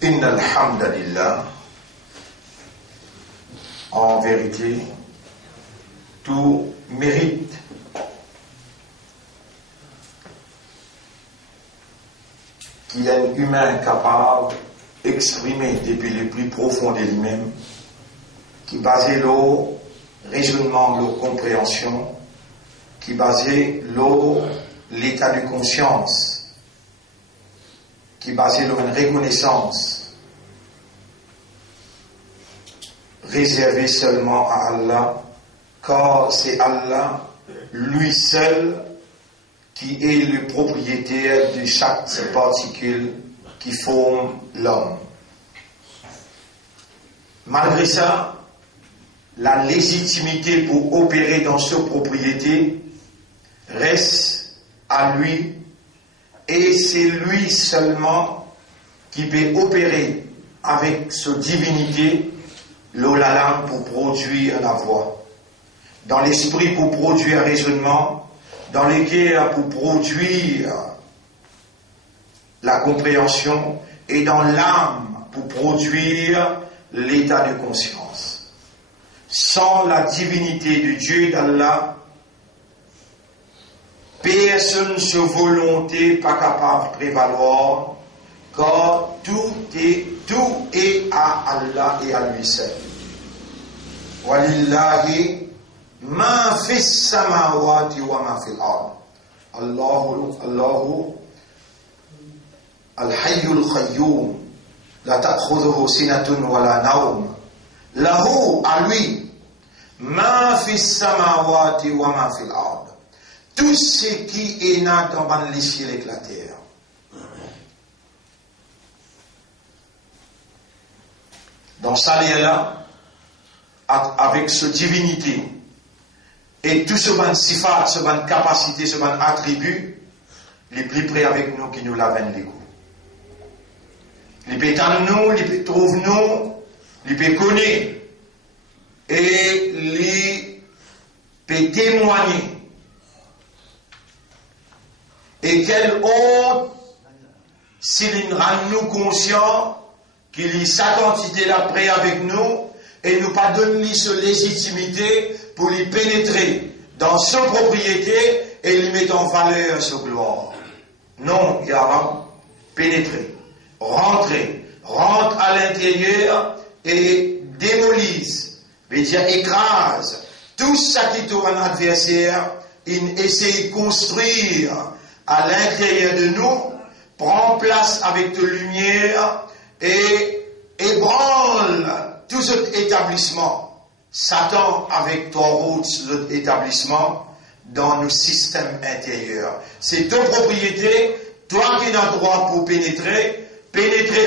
Inna alhamdulillah, en vérité, tout mérite qu'il y ait un humain capable d'exprimer depuis le plus profond de lui-même, qui basait leur raisonnement, leur compréhension, qui basait l'état de conscience, qui basait sur une reconnaissance réservée seulement à Allah, car c'est Allah, lui seul, qui est le propriétaire de chaque particule qui forme l'homme. Malgré ça, la légitimité pour opérer dans cette propriété reste à lui, et c'est lui seulement qui peut opérer avec sa divinité la langue pour produire la voix, dans l'esprit pour produire un raisonnement, dans les cœurs pour produire la compréhension, et dans l'âme pour produire l'état de conscience. Sans la divinité de Dieu, d'Allah, personne se volonté pas capable de prévaloir, car tout est à Allah et à lui seul. Walillahi ma fis samawati wa ma fil ard. Allahu al-hayyul qayyum la ta'khudhuhu sinatun wa la nawm. Lahu, à lui, ma fis samawati wa ma fil ard. Tout ce qui est né dans les cieux et la terre. Dans ça, là, avec ce divinité, et tout ce ban sifat, ce ban capacité, ce ban attribut, les plus près avec nous qui nous lavent les coups. Les pétales nous, les trouvent nous, les peut connaître, et les peut témoigner. Et quelle honte s'il rend nous conscients qu'il y a sa quantité là près avec nous et nous pas donner sa légitimité pour lui pénétrer dans sa propriété et lui mettre en valeur sa gloire. Non, il y a pénétrer, rentre à l'intérieur et démolise, veut dire écrase tout ça qui tourne un adversaire, il essaie de construire à l'intérieur de nous, prend place avec de lumière et ébranle tout cet établissement. Satan avec toi route cet établissement dans nos systèmes intérieurs. C'est ta propriété, toi qui as le droit pour pénétrer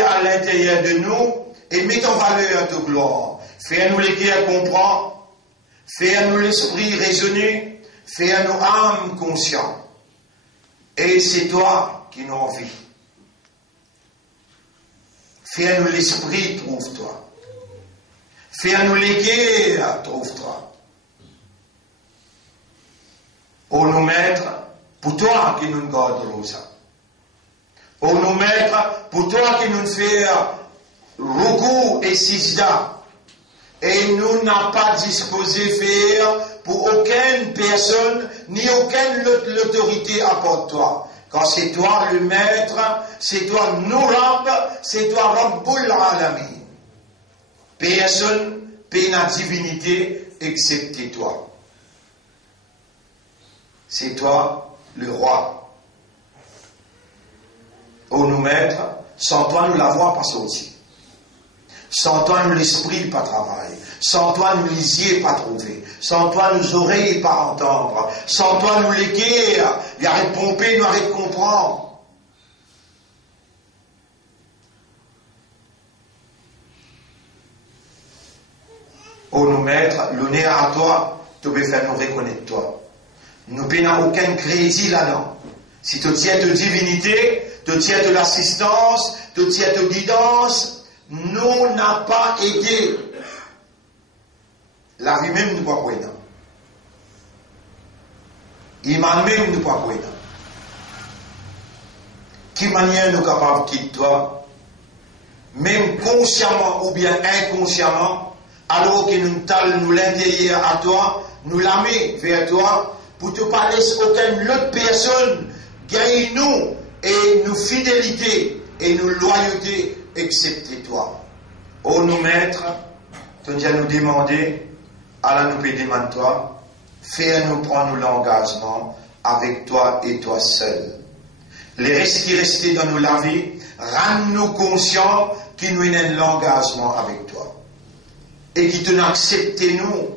à l'intérieur de nous et mettre en valeur ta gloire. Fais-nous les cœurs comprendre, fais-nous l'esprit raisonner, fais-nous âme consciente. Et c'est toi qui nous envie. Fais-nous l'esprit, trouve-toi. Fais-nous les cœurs, trouve-toi. Ô nous maître, pour toi qui nous garde ça. Ô nous maître, pour toi qui nous fait recours et sijda. Et nous n'avons pas disposé faire pour aucune personne, ni aucune l'autorité à part toi. Quand c'est toi le maître, c'est toi nous Rabb, c'est toi Rabbul Alamin. Personne peut la divinité excepté toi. C'est toi le roi. Ô nous maître, sans toi nous la voix pas sortir. Sans toi, nous l'esprit pas travailler. Sans toi, nous les yeux pas trouver. Sans toi, nous oreilles pas entendre. Sans toi, nous les guerres. Il arrête de pomper, nous arrête de comprendre. Oh, nous maîtres, l'honneur à toi, tu peux faire nous reconnaître toi. Nous n'avons aucun crédit là-dedans. Si tu tiens de divinité, tu tiens de l'assistance, tu tiens de guidance, nous n'a pas aidé. La vie même ne pas quoi. Iman même ne pas quoi. Qui manière nous capable de quitter toi? même consciemment ou bien inconsciemment, alors que nous nous l'intérieur à toi, nous l'amener vers toi, pour te pas laisser aucune autre personne gagner nous et nous fidélité et nous loyauté, excepté toi. Oh nous maîtres, tu viens nous demander, Allah nous peut demander toi, fais-nous prendre l'engagement avec toi et toi seul. Les restes qui restaient dans nos vie, rends-nous conscients qu'il nous a un engagement avec toi. Et qui te accepté nous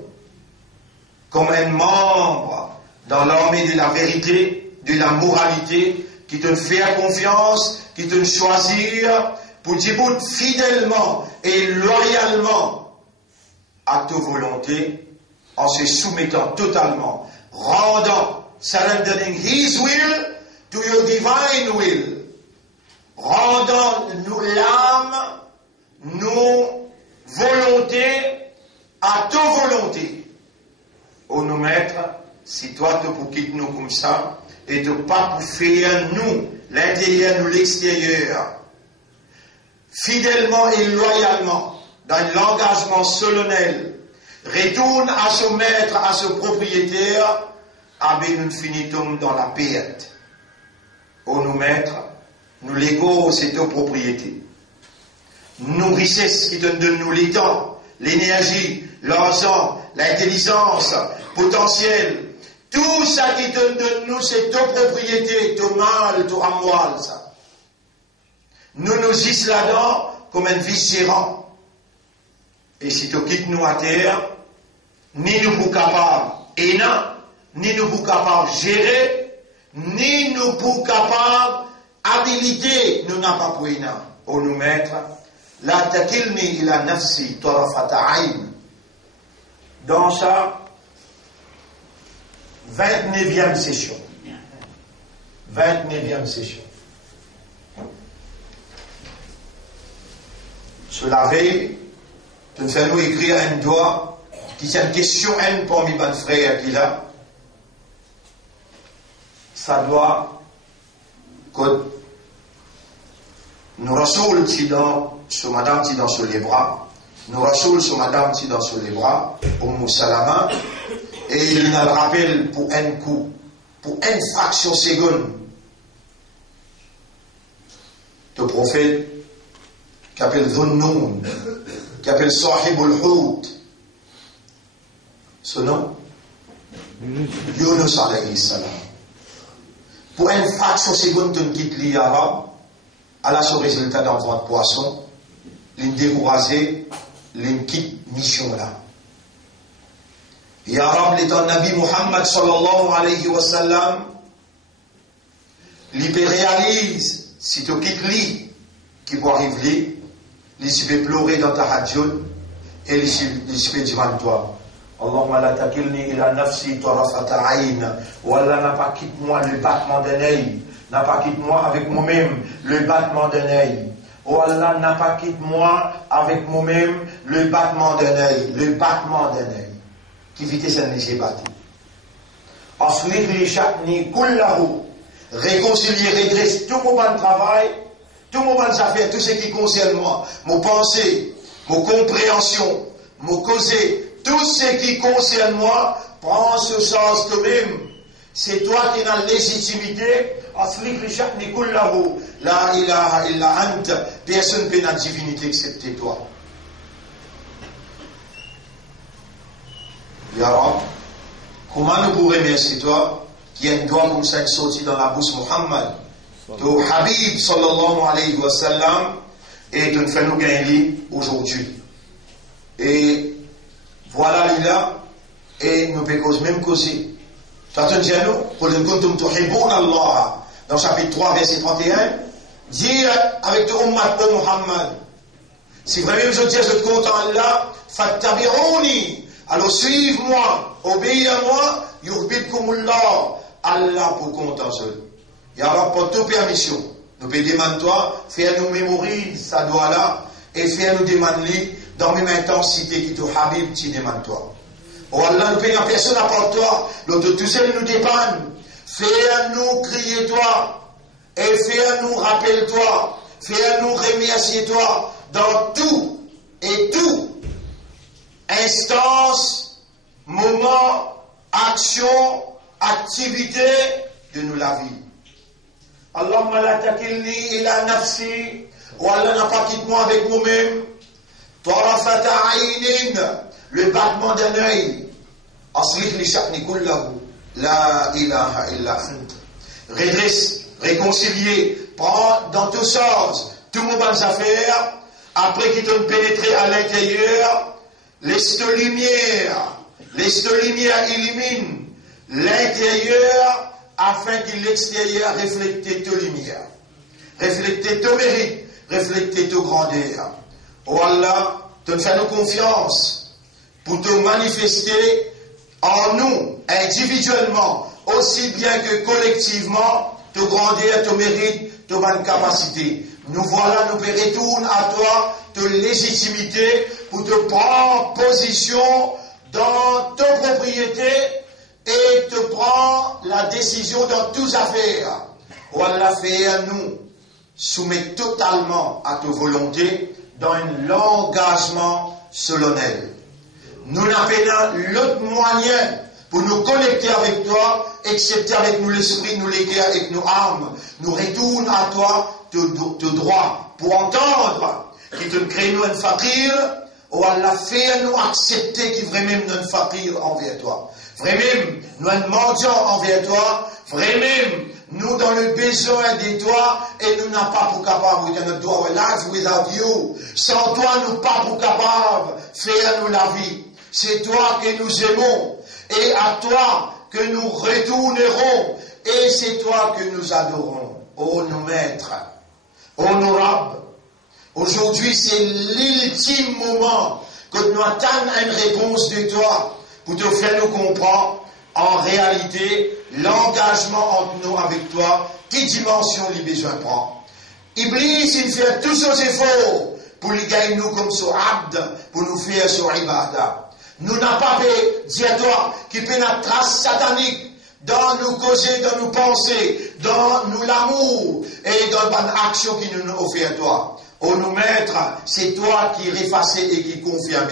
comme un membre dans l'armée de la vérité, de la moralité, qui te fait confiance, qui te choisir pour dire fidèlement et loyalement à ta volonté, en se soumettant totalement, rendant, surrendering His will to your divine will, rendant nous l'âme, nos volontés à ta volonté. Oh nous maîtres, si toi tu pour quitter nous comme ça, et de pas pour faire nous, l'intérieur, nous l'extérieur, fidèlement et loyalement, dans l'engagement solennel, retourne à ce maître, à ce propriétaire, avec nous finitons dans la paix. Oh nous maîtres, nous l'ego, c'est ta propriété. Nos richesses qui te donnent nous les temps, l'énergie, l'argent, l'intelligence, potentiel, tout ça qui te donne nous, c'est ta propriété, ton mal, ton amoil, ça. Nous nous gissons là-dedans comme un vice-gérant. Et si tu quittes nous à terre, ni nous pour capables, et non, ni nous pour capables gérer, ni nous pour capables habiliter, nous n'avons pas pour ina. Oh nous maîtres, la takilni ila nafsi tarafata ayn. Dans sa 29e session. 29e session. Se laver, tu fais nous écrire un doigt qui c'est une question un parmi mes frères qui là. Ça doit que nous rassemblons sur madame qui dans sur les bras, nous rassemblons sur madame qui dans sur les bras, au Salama, et il nous rappelle pour un coup, pour une fraction seconde, le prophète qui appelle Dhunnoun, qui appelle Sahibul Hout, ce nom, Yunus alayhi salam. Pour une fraction seconde, tu quittes l'Arabe, à la ce résultat d'un ventre poisson, l'une découragée, l'une quitte mission là. L'Arabe, l'étant Nabi Muhammad sallallahu alayhi wa sallam, l'y réalise, si tu quittes lui, qui peut arriver, l'y peut pleurer dans ta hadjoun, et l'y peut dire à toi, Allahumma la takilni ila nafsi tarafata ayn, ou Allah n'a pas quitté moi le battement d'un œil, n'a pas quitté moi avec moi-même le battement d'un œil. Oh Allah n'a pas quitté moi avec moi-même le battement d'un œil, le battement d'un œil. Qui vitesse un léger battu. Ensuite, les chakni kullahu, réconcilier, redresser tout mon bon travail, tout mon bon affaire, tout ce qui concerne moi, mon pensée, mon compréhension, mon causé, tout ce qui concerne moi, prends ce sens toi-même. C'est toi qui as la légitimité. Ensuite, les chakni kullahu, la ilaha illa ant, personne n'a de divinité excepté toi. Ya Rab, comment nous pourrions remercier toi qui a une doigt comme ça sorti dans la bouche Muhammad, ton Habib sallallahu alayhi wa sallam, et tu nous fais nous gagner aujourd'hui. Et voilà là, et nous pouvons même causer. Tu as entendu nous, pour le kuntum tuhibbun Allah, dans chapitre 3, verset 31, dire avec ton ummat de Muhammad, si vraiment je dis, je te compte en Allah, fattabi'uni. Alors suive-moi, obéis à moi, yuhbibkumullah, Allah pour compte en eux. Ya Rab, pour toute permission, nous pouvons demander toi, fais-nous mémoriser ça doit là, et fais-nous demander dans la même intensité qui te Habib, tu demandes toi. Oh Allah, nous payons personne à part toi, l'autre tout seul nous dépanne. Fais-nous crier toi, et fais-nous rappeler toi, fais-nous remercier toi, dans tout et tout, instance, moment, action, activité de nous la vie. Allahumma la takilni ila nafsi, ou Allah n'a pas quitté moi avec moi-même, tarafata aynin, le battement d'un œil, aslih li sha'ni kullahu, la ilaha illa ant. Redresse, réconcilier, prends dans tous sens, tous nos bonnes affaires, après qu'ils t'ont pénétré à l'intérieur, laisse ta lumière illumine l'intérieur afin que l'extérieur reflète ta lumière, reflète ta mérite, reflète ta grandeur. Oh Allah, te fais-nous confiance pour te manifester en nous, individuellement, aussi bien que collectivement, te grandeur, te mérite, te bonne capacité. Nous voilà, nous retournons à toi, te légitimité, pour te prendre position dans ta propriété et te prendre la décision dans toutes affaires. Oh Allah, fait à nous soumettre totalement à ta volonté dans un engagement solennel. Nous n'avons l'autre moyen pour nous connecter avec toi, excepté avec nous l'esprit, nous les cœurs et nos âmes. Nous retournons à toi de droit pour entendre qui te crée nous un fakir, ou Allah fait nous accepter qui vraiment nous un fakir envers toi. Vraiment, nous un mendiant envers toi. Vraiment, nous dans le besoin de toi et nous n'avons pas pour capable de notre droit. Life without you. Sans toi, nous pas pour capable de faire nous la vie. C'est toi que nous aimons et à toi que nous retournerons et c'est toi que nous adorons. Ô nos maîtres, honorables, aujourd'hui c'est l'ultime moment que nous attendons une réponse de toi pour te faire nous comprendre en réalité l'engagement entre nous avec toi, quelle dimension les besoins prend. Iblis, il fait tous ses efforts pour les gagner nous comme son abd, pour nous faire son ibadah. Nous n'avons pas dit à toi qui peut notre trace satanique dans nos causer, dans nos pensées, dans nous l'amour et dans l'action qui nous offre à toi. Oh nous maître, c'est toi qui refasse et qui confirme.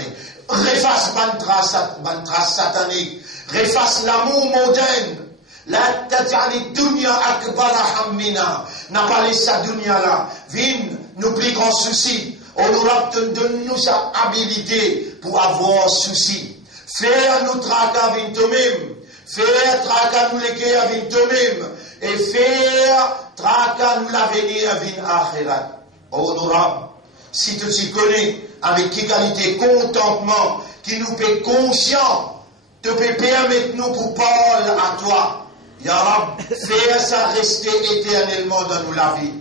Refasse ban trace satanique, refasse l'amour moderne. La tajali dunya akbara hammina. N'a pas laissé sa dunya là. Viens, nous plus grands soucis. Honorable, donne-nous sa habilité pour avoir souci. Faire nous tracas avec toi-même. Faire tracas nous les cœurs avec toi-même. Et faire tracas nous l'avenir avec l'akhirat. Honorable, si tu t'y connais avec quelle qualité, contentement, qui nous fait conscient, te peut permettre nous pour parler à toi. Ya Rab, faire ça rester éternellement dans nous la vie.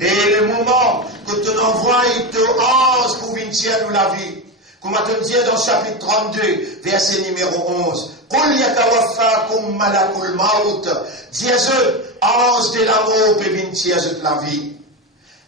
Et le moment que tu envoies, il te hanse pour venir nous la vie. Comme on te dit dans le chapitre 32, verset numéro 11. Qul yatawaffakum malakul maut. Dieu, hanse de l'amour pour venir la vie.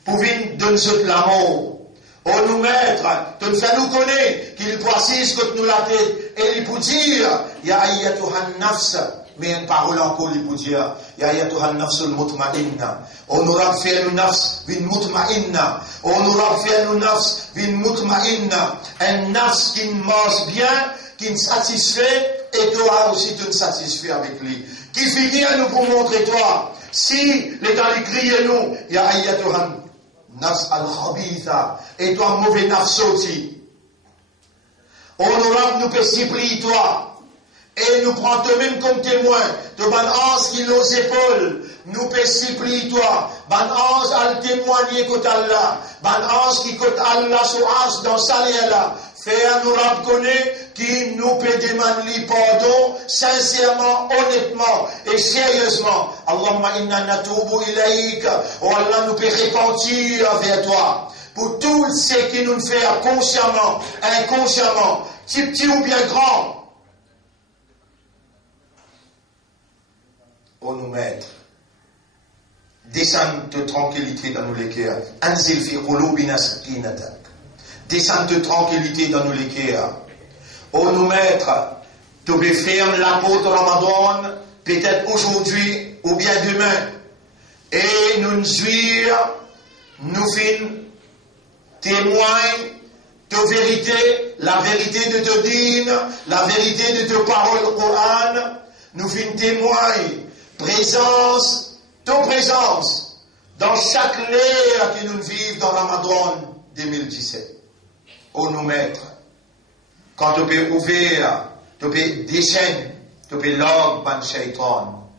Pour venir donner l'amour. Oh nous maître, tu nous fais nous connaître qu'il précise que nous la tête. Et il peut dire, Ya ayyatuhan nafs. Mais une parole encore, il peut dire, Ya ayyatuhan nafsul mutma'inna. Honorable fait nous nafs, vin mutma'inna. Honorable fait nous nafs, vin mutma'inna. Un nafs qui mange bien, qui nous satisfait, et toi aussi tu nous satisfais avec lui. Qui finit à nous pour montrer toi. Si les dans les crier nous, Ya ayyatuhan nafs al-khabitha. Et toi, mauvais nafs aussi. Honorable, nous peut supplier toi. Et nous prends toi-même comme témoin de ban ange qui nos épaules. Nous peut supplier toi. Ban ange à le témoigner côté Allah. Ban ange qui côté Allah sur ange dans sa là. Fait à nous reconnaître qui nous peut demander pardon sincèrement, honnêtement et sérieusement. Allahumma inna natubu ilayka. Oh Allah nous peut repentir vers toi. Pour tout ce qui nous fait consciemment, inconsciemment, petit ou bien grand. Oh nous maîtres, descends de tranquillité dans nos cœurs. Anzil fi qulubina sakinatak. Descends de tranquillité dans nos cœurs. Oh nous maîtres, tu peux faire l'apôtre Ramadan, peut-être aujourd'hui ou bien demain. Et nous jouir, nous fin témoigne ta vérité, la vérité de te dîne, la vérité de te parole au Coran. Nous fin témoigne, présence, ta présence, dans chaque l'ère que nous vivons dans Ramadan 2017. Oh nous maîtres, quand tu peux ouvrir, tu peux descendre, tu peux l'homme ban shaitan.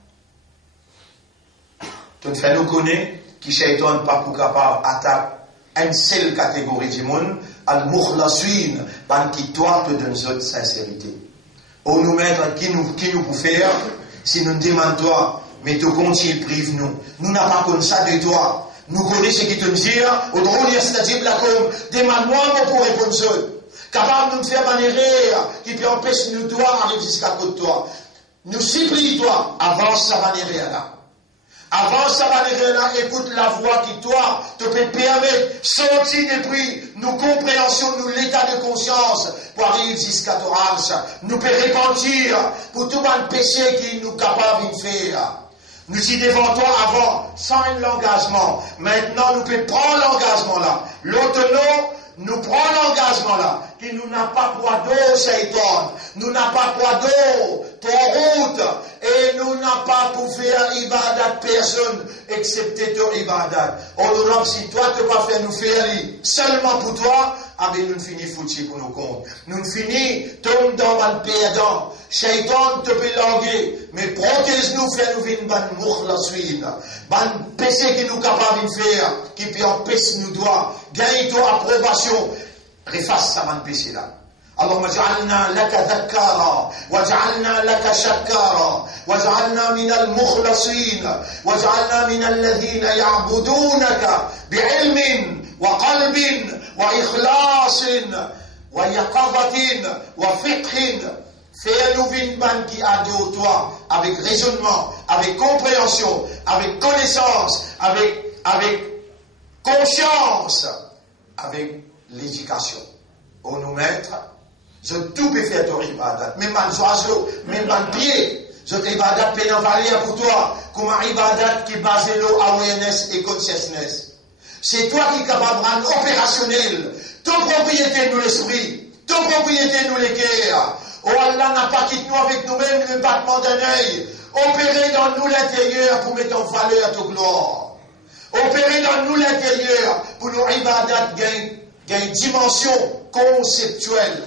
Tu fais nous connaître que shaitan pas pour capable attaquer une seule catégorie du monde, al-mukhlasin, ban qui toi te donne cette sincérité. Oh nous maîtres, qui nous pour faire, si nous demandons toi, mais tu continues prive nous. Nous n'avons pas comme ça de toi. Nous connaissons ce qui te dit, au drôle, c'est-à-dire, comme, demande-moi pour répondre seul. Capable de nous faire manière qui peut empêcher nous toi arriver jusqu'à côté de toi. Nous supplie toi, avance sa manière là. Avance sa manière là, écoute la voix qui toi te peut permettre sortir depuis nos compréhensions, nous l'état de conscience pour arriver jusqu'à ton âge. Nous peut repentir pour tout le péché qui nous capable de faire. Nous y devant toi avant, sans l'engagement. Maintenant, nous pouvons prendre l'engagement là. L'autonome, nous prenons l'engagement là. Qui nous n'a pas poids d'eau, shaitan. Nous n'a pas poids d'eau, ton route. Et nous n'a pas pour faire ibadat personne, excepté ton ibadat. Oh, si toi, tu vas faire nous faire seulement pour toi, ah ben nous finissons foutus pour nos comptes. Nous finissons, tombe dans le perdant. Shaitan te peut languer, mais protège-nous, fais-nous vivre ban mukhlasin, ban péché qui nous capable de faire, qui peut empêcher nous doigts, gagne ton approbation, refasse ça ban péché là. اللهم اجعلنا لك ذكارا واجعلنا لك شكارا واجعلنا من المخلصين واجعلنا من الذين يعبدونك بعلم وقلب وإخلاص ويقظة وفقه. Fais-nous une bande qui adore toi, avec raisonnement, avec compréhension, avec connaissance, avec conscience, avec l'éducation. Oh nous maîtres, je tout peux faire ton ibadat, même un oiseau, même un pied. Je ibadat peut en valer pour toi, comme un ibadat qui base l'eau awareness et consciousness. C'est toi qui es capable de rendre opérationnel ton propriété nous l'esprit, ton propriété nous les cœurs. Oh Allah n'a pas quitté nous avec nous-mêmes le battement d'un œil. Opérez dans nous l'intérieur pour mettre en valeur à ta gloire. Opérez dans nous l'intérieur pour nos ibadat gagnent une dimension conceptuelle.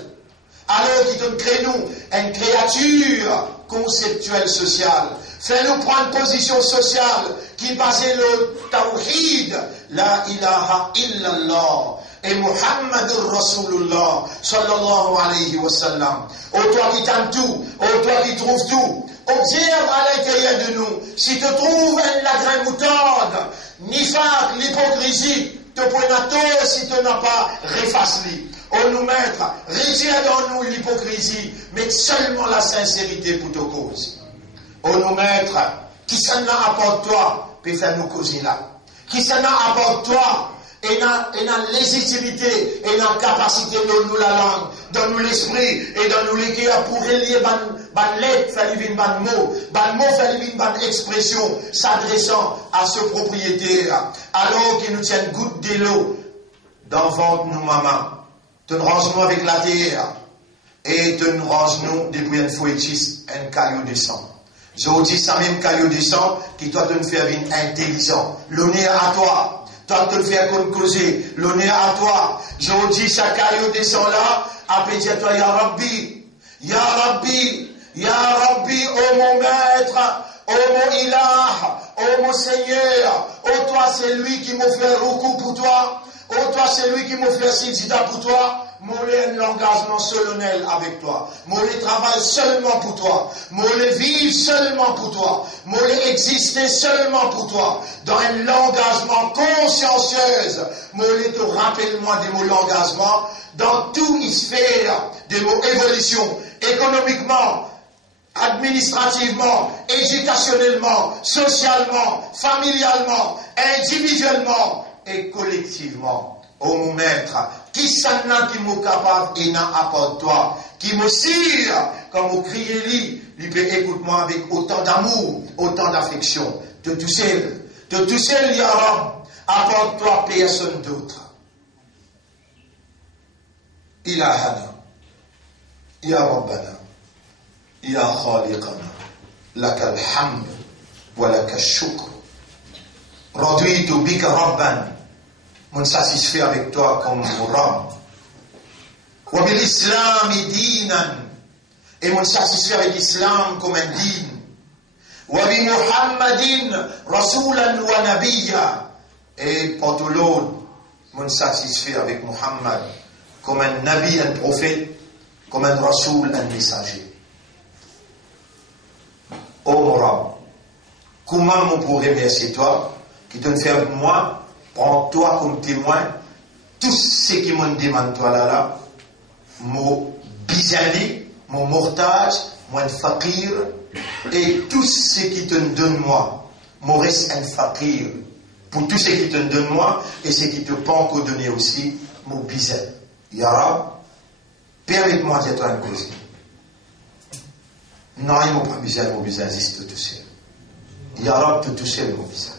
Alors qu'il te crée nous une créature conceptuelle sociale. Fais-nous prendre position sociale qui base le tawhid, la ilaha illallah. Et Muhammadur Rasulullah sallallahu alayhi wa sallam. Oh toi qui t'aimes tout, oh toi qui trouves tout, observe à l'intérieur de nous. Si tu trouves la graine moutarde, nifaq, l'hypocrisie, te pointe si tu n'as pas reface-li. Oh nous maître, retire dans nous l'hypocrisie, mais seulement la sincérité pour ta cause. Oh nous maître, qui s'en apporte toi, peut faire nous causer là. Qui s'en apporte toi, et dans légitimité, et dans capacité de nous la langue, dans nous l'esprit, et dans nous les cœurs pour relier ban lettre, faire livrer ban mot, faire livrer ban expression, s'adressant à ce propriétaire, alors qu'il nous tienne goutte de l'eau, dans ventre nous maman, te range-nous avec la terre, et te range-nous depuis un fouettiste, un caillou de sang. Je vous dis ça même caillou de sang, qui doit te faire une intelligent. L'honneur à toi. Toi, te le faire causer, l'honneur à toi. Je vous dis, chaque caillou descend là, appelle toi, Ya Rabbi, Ya Rabbi, Ya Rabbi, oh mon maître, oh mon ilah, oh mon Seigneur, oh toi, c'est lui qui m'a fait recours pour toi, oh toi, c'est lui qui m'a fait sijida pour toi. Moulé l'engagement solennel avec toi. Moulé travaille seulement pour toi. Moulé vivre seulement pour toi. Moulé exister seulement pour toi. Dans un engagement consciencieux. Moulé te rappelle-moi des mots l'engagement dans toutes les sphères des mots évolution, économiquement, administrativement, éducationnellement, socialement, familialement, individuellement et collectivement. Oh mon maître, qui s'en a qui m'est capable et n'a apporte toi, qui me sire, comme vous criez lui peut écoute-moi avec autant d'amour, autant d'affection. De tout seul, Ya Rab, apporte-toi personne d'autre. إلهنا يا ربنا يا خالقنا لك الحمد ولك الشكر رضيت بك ربا من satisfait avec toi comme Rab وبالإسلام دينا et mon satisfait avec l'islam comme un din وبمحمد رسولا ونبيا et pour tout l'autre mon satisfait avec Muhammad comme un nabi, un prophète, comme un rasoul, un messager. Oh mon Rab, comment on pourrait remercier toi qui te fait moi, prends-toi comme témoin, tout ce qui m'ont demandé toi là, mon bizarre, mon mortage, mon fakir, et tout ce qui te donne moi, mon reste un fakir, pour tout ce qui te donne moi, et ce qui te peut encore donner aussi, mon bizarre. Ya Rab, permette-moi d'être un cause. Non, il m'a pas besoin, mon besoin existe tout seul. Ya Rab, tout seul, mon besoin.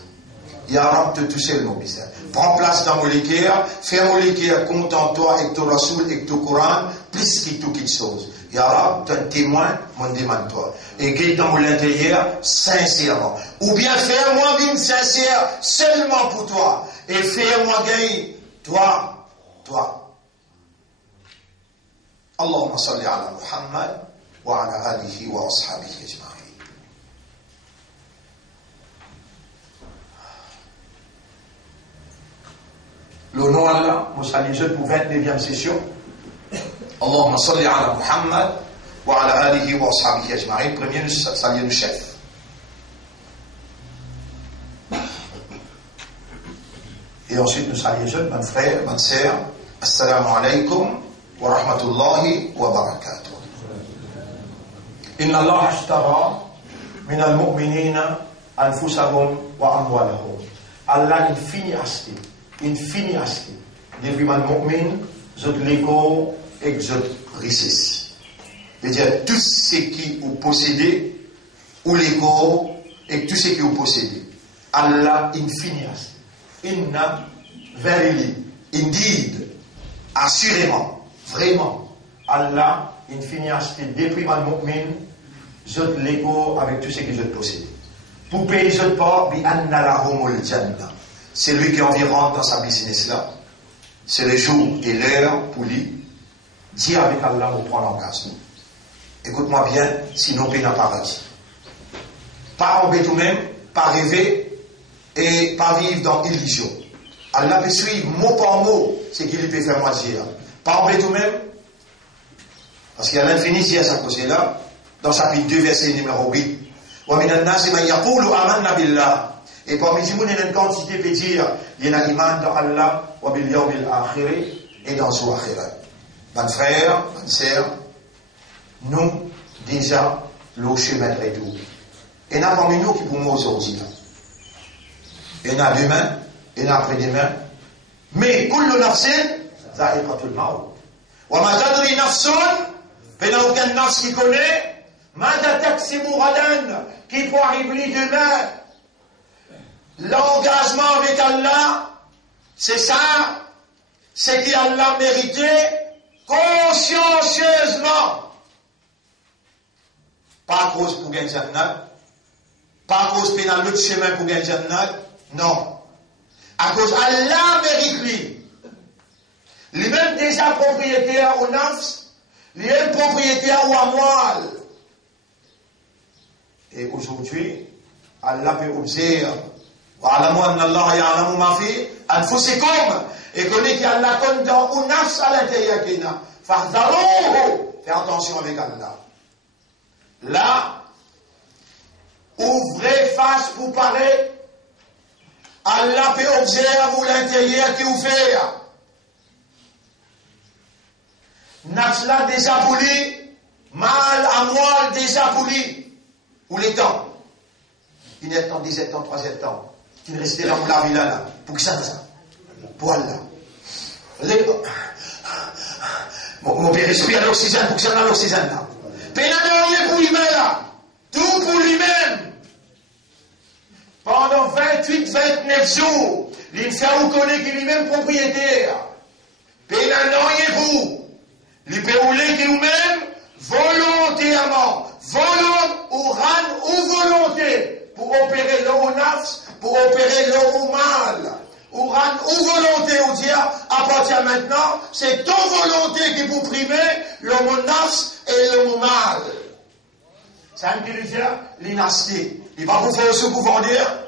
Ya Rab, tout seul, mon besoin. Prends place dans mon liqueur, fais mon liqueur compte en toi avec ton Rasoul, avec ton Coran, plus que toute chose. Ya Rab, tu es un témoin, mon demande-toi. Et guide dans mon intérieur, sincèrement. Ou bien fais-moi vivre sincère, seulement pour toi. Et fais-moi gagner, toi. اللهم صل على محمد وعلى آله وأصحابه أجمعين. Le nom Allah, nous saluons pour 29e session. اللهم صل على محمد وعلى آله وأصحابه أجمعين. Premier, nous saluons le chef. Et ensuite, nous saluons mon frère, ma sœur. Assalamu alaikum. ورحمة الله وبركاته. إن الله اشترى من المؤمنين أنفسهم وأموالهم. Allah infini acheté. Depuis le mu'min, zot l'égo et zot richesse. C'est-à-dire tout ce qui vous possédez, ou l'égo et tout ce qui vous possédez. Allah infini acheté. Inna, verily, indeed, assurément. Vraiment, Allah, infini acheté depuis le mu'min, zot l'ego avec tout ce que je possède. Pour payer zot pas, bi anna lahumul jannah. C'est lui qui environ dans sa business là. C'est le jour et l'heure pour lui. Dis avec Allah, on prend l'engagement. Écoute-moi bien, sinon paye dans le paradis. Pas en tout-même, pas rêver et pas vivre dans illusion. Allah peut suivre mot par mot ce qu'il peut faire moi dire. Pas en tout-même, parce qu'il y a l'infini si à ce côté-là, dans chapitre 2, verset numéro 8. Et parmi les gens, il y a une quantité de dire, il y a l'iman dans Allah, et dans son akhirat. Mes frères, mes sœurs, nous, déjà, le chemin est doux. Et il y a parmi nous qui pouvons aujourd'hui. Il y en a demain, il y en a après-demain. Mais, kullu nafsin, za'iqatul maut. Wa ma tadri nafsun, il n'y a aucun nafs qui connaît, mada taksibu ghadan, qui peut arriver demain. L'engagement avec Allah, c'est ça, c'est qu'Allah méritait consciencieusement. Pas à cause pour gagner Jannat, pas à cause pénal l'autre chemin pour gagner Jannat, non. À cause Allah mérite lui. Lui-même déjà propriétaire au nafs, lui-même propriétaire au amwal. Et aujourd'hui, Allah peut observer. وَعَلَمُوا أَنَّ اللَّهَ يَعْلَمُ مَا فِي أَنفُسِكُمْ. Et connaît qu'Allah compte dans un nafs à l'intérieur qu'il a. فَاحْذَرُوهُ. Fais attention avec Allah. Là, ouvrez face pour parler. Allah peut observer l'intérieur qui vous fait. Nafs là déjà poli, mal à moelle déjà poli. Ou les temps. Il y a temps, 17 ans, 3 ans. Qui ne restait là pour la vie là. Pour qui ça fait ça? Pour Allah. Mon père respire l'oxygène pour que ça n'a l'oxygène là. Pénal pour lui-même là. Tout pour lui-même. Pendant 28, 29 jours, il fait reconnaître qu'il est lui-même propriétaire. Pénal pour. Il peut rouler qui nous-mêmes, volontairement, ou volonté, pour opérer le nafs, pour opérer le mal. Ou volonté, ou dire, à partir maintenant, c'est ton volonté qui vous primer le mot nafs et le mot mal. C'est un qui veut dire l'inasté. Il va vous faire ce que vous dire.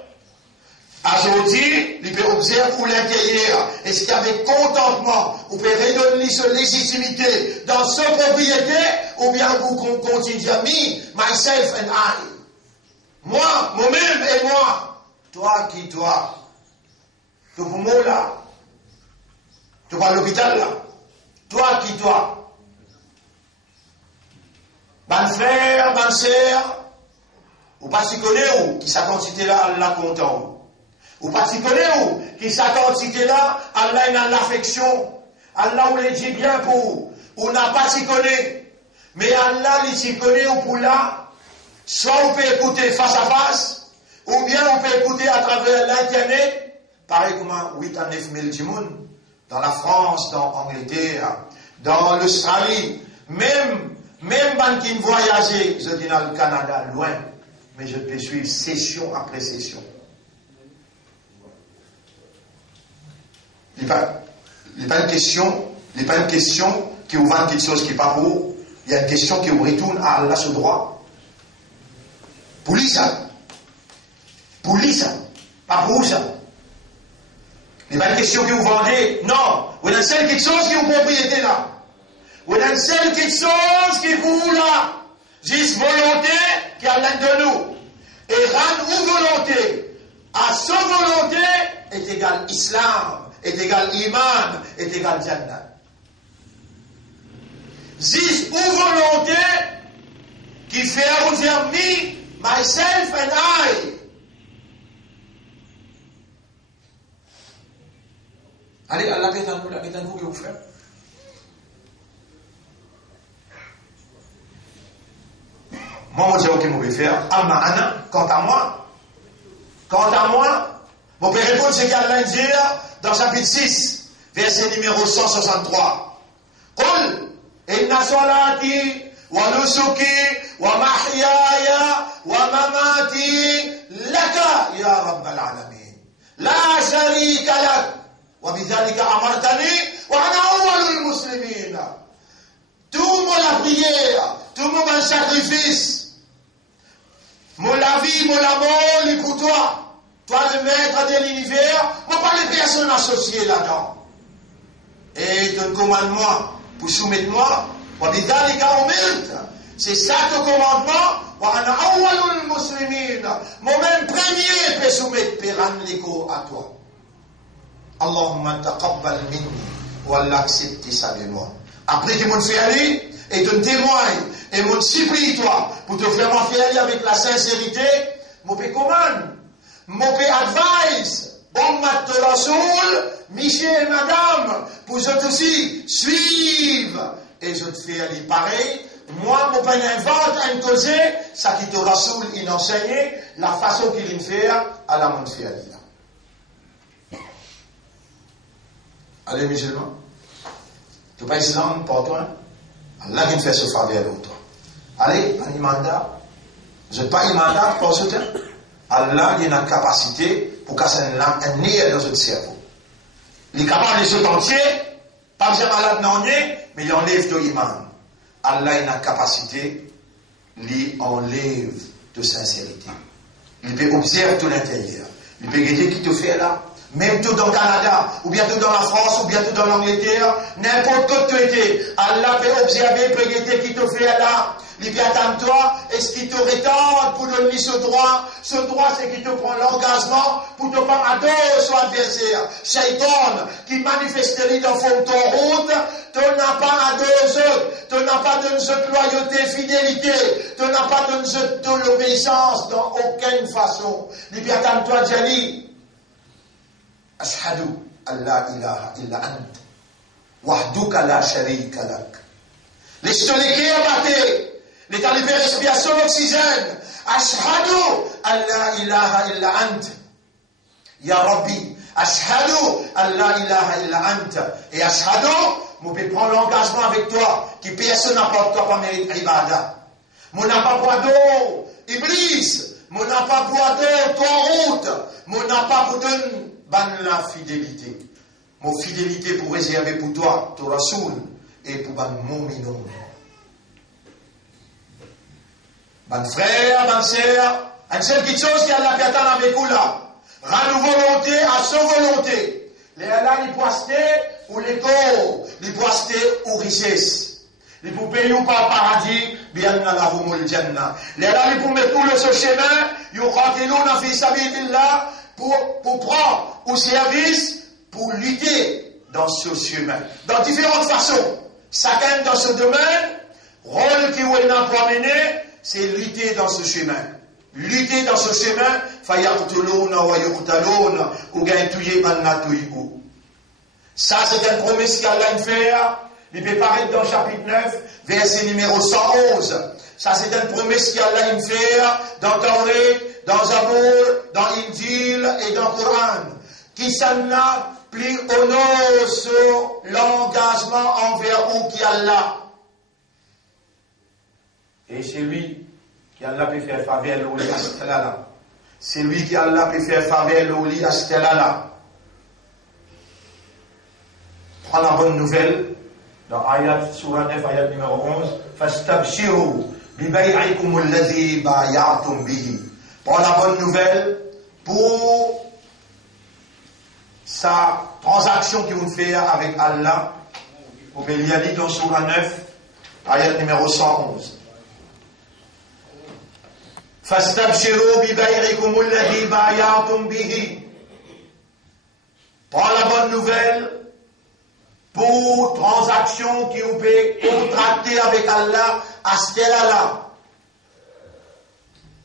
Aujourd'hui, il peut observer pour l'intérieur. Est-ce qu'il y avait contentement? Vous pouvez redonner sa légitimité dans sa propriété, ou bien vous continuez à me, myself and I. Moi, moi-même et moi. Toi qui toi. Tu es pour moi là. Tu vas à l'hôpital là. Toi qui toi. Ban frère, ban sœur. Ou pas si connaît où, qui sa quantité là, Allah content. Ou pas si connaît où, qui sa quantité là, Allah a l'affection. Allah ou les dit bien pour vous. Ou n'a pas si connaît. Mais Allah il s'y connaît ou pour là. Soit on peut écouter face à face, ou bien on peut écouter à travers l'internet. Pareil comme 8 à 9 000 Jimoun, dans la France, dans l'Angleterre, dans l'Australie, même quand qui voyager, je dis dans le Canada, loin, mais je peux suivre session après session. Il n'est pas une question qui vous vend quelque chose qui n'est pas beau, il y a une question qui vous retourne à Allah ce droit. Pour lui ça, pas pour vous ça. Il n'est pas une question que vous vendez. Non. Vous avez seule quelque chose qui est une propriété là. Vous avez seule quelque chose qui vous là. Juste volonté qui a l'un de nous. Et rendre ou volonté. À sa volonté est égal islam, est égal iman, est égal jannah. Juste ou volonté qui fait à vous dire me, myself and I. Allez, Allah est à vous que vous faites. Moi, je dis, ok, je vais faire. Quant à moi, mon père répond ce qu'Allah dit dans chapitre 6, verset numéro 163. Qul, inna salati, wa nusuki, wa mahyaya, wa mamati, laka, ya Rabbal alamin. La sharika lak. وبذلك أمرتني وأنا أول المسلمين. Tout mon la prière, tout mon sacrifice, mon la vie, mon la mort, est pour toi. Toi le maître de l'univers, moi pas les personnes associées là-dedans. Et ton commandement pour soumettre moi, وبذلك أمرت. C'est ça ton commandement. وأنا أول المسلمين. Moi-même premier peut soumettre Péran à toi. Allahumma taqabbal minni ou Allah accepte ça de moi. Après que mon fait aller et te témoigne et mon supplie toi pour te faire faire aller avec la sincérité, mon peut commande, mon peut advise, bon mat rasoul, Michel et madame, pour je aussi suivre et je te fais aller pareil. Moi, mon père invente un causé, ça qui te rasoul, il enseigne la façon qu'il fait à la mon fait aller. Allez, musulmans, tu pas islam pour toi, Allah qui fait ce faveur pour toi. Allez, un mandat, vous n'êtes pas un mandat pour ce temps. Allah il a une capacité pour casser un nid dans votre cerveau. Il est capable de se entier, pas besoin de malade non mais il enlève ton iman. Allah a une capacité, il enlève de sincérité. Il peut observer tout l'intérieur. Il peut regarder qui te fait là. Même tout dans le Canada, ou bien tout dans la France, ou bien tout dans l'Angleterre, n'importe quoi que tu étais, Allah peut observer, peut guetter qui te fait là. Il peut attendre toi, est-ce qu'il te rétende pour donner ce droit? Ce droit, c'est qu'il te prend l'engagement pour te faire adorer son adversaire. Shaitan, qui manifesterait dans ton route, tu n'as pas adoré aux autres, tu n'as pas donné cette loyauté, fidélité, tu n'as pas donné de l'obéissance dans aucune façon. Il peut attendre toi, Djali. أشهد أن لا إله إلا أنت وحدك لا شريك لك. Laisse-toi les clés abattés, les talibés respiration oxygène. أشهد أن لا إله إلا أنت يا ربي. أشهد أن لا إله إلا أنت. Et أشهد je peux prendre l'engagement avec toi, que personne n'a pas toi pas mérite ibada. Mon n'a pas boire d'eau, Iblis, mon n'a pas boire d'eau, toi route, mon n'a pas pour donner la fidélité. Mon fidélité pour réserver pour toi, ton rasoul, et pour mon minon. Ban frère, ban sœur, une seule petite chose qui a la piétane avec vous là. Rends volonté à son volonté. Les là, les poistés ou les corps, les poistés ou richesse. Les pour payer ou pas paradis, bien dans la rumul janna. Les là, les pour mettre tout le ce chemin, ils ont rentré nous dans fi sabilillah pour prendre au service, pour lutter dans ce chemin. Dans différentes façons. Chacun dans ce domaine, rôle qui est là pour mener, c'est lutter dans ce chemin. Lutter dans ce chemin, ça c'est une promesse qu'Allah fait. Il peut paraître dans le chapitre 9, verset numéro 111. Ça c'est une promesse qu'Allah fait dans Taurat, dans Zabour, dans Injil et dans Coran. Qui s'en a pris honneur sur l'engagement envers vous qui Allah. Et c'est lui qui Allah peut faire faveur l'oli à ce là. C'est lui qui Allah peut faire faveur l'oli à ce là. Prends la bonne nouvelle dans ayat surah 9 ayat numéro 11. Fastabshiru bi bay'ikum alladhi bay'atum bihi. Prends la bonne nouvelle pour sa transaction qu'il vous fait avec Allah. Vous pouvez lire dans surah 9 ayat numéro 111. Fastabshiru bi bay'ikum alladhi bay'atum bihi. Prends la bonne nouvelle pour transaction qui vous peut contracter avec Allah à ce là